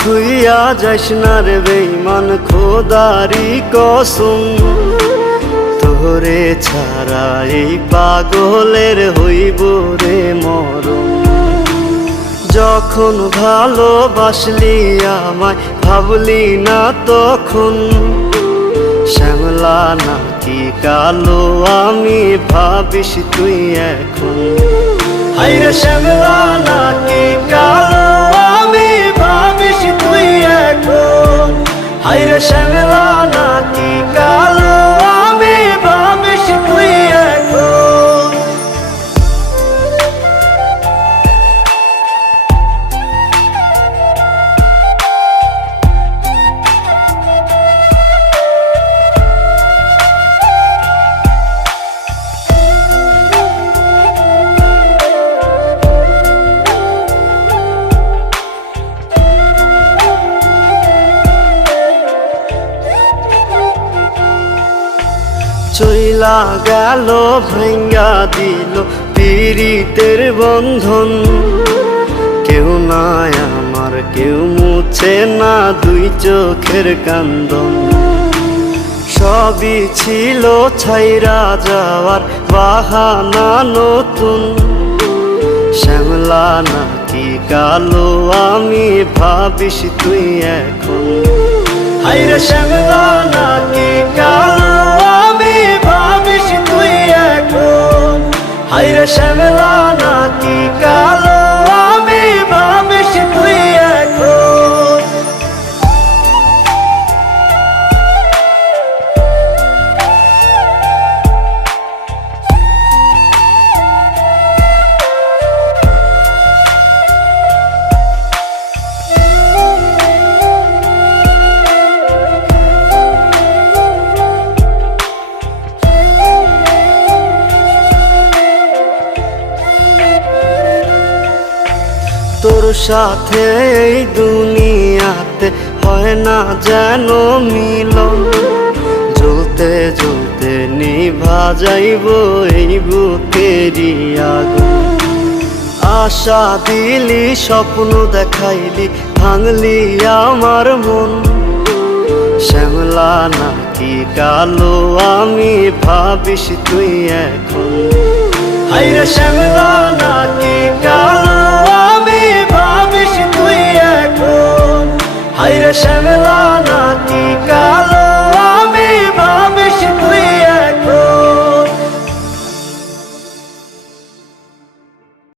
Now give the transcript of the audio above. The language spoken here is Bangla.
থুইয়া যাইস না রে বেঈমান, খোদারি কসম। তোরে ছাড়া এই পাগলের হইব রে মরণ। যখন ভালোবাসলি আমায় ভাবলি না তখন, শ্যামলা নাকি কালো আমি ভাবিস তুই এখন। হায়রে শ্যামলা নাকি কালো আমি ভাবিস তুই এখন। হায়রে শ্যামলা নাকি কালো আমি ভাবিস তুই এখন। চইলা গেল ভাঙ্গা দিল পীড়িতের বন্ধন। কেউ নাই আমার, কেউ মুছে না দুই চোখের কান্দন। সবই ছিল ছাইরা যাওয়ার বাহানা নতুন। শ্যামলা নাকি কালো আমি ভাবিস তুই এখন। হায়রে শ্যামলা নাকি কালো আমি ভাবিস তুই এখন। হায়রে শ্যামলা নাকি কালো আমি ভাবিস তুই এখন। তোর সাথে এই দুনিয়াতে হয় না যেন মিলন। জ্বলতে জ্বলতে নিভা যাইব এই বুকেরই আগুন। আশা দিলি, স্বপ্ন দেখাইলি, ভাঙলি আমার মন। শ্যামলা নাকি কালো আমি ভাবিস তুই এখন। হায়রে শ্যামলা নাকি কালো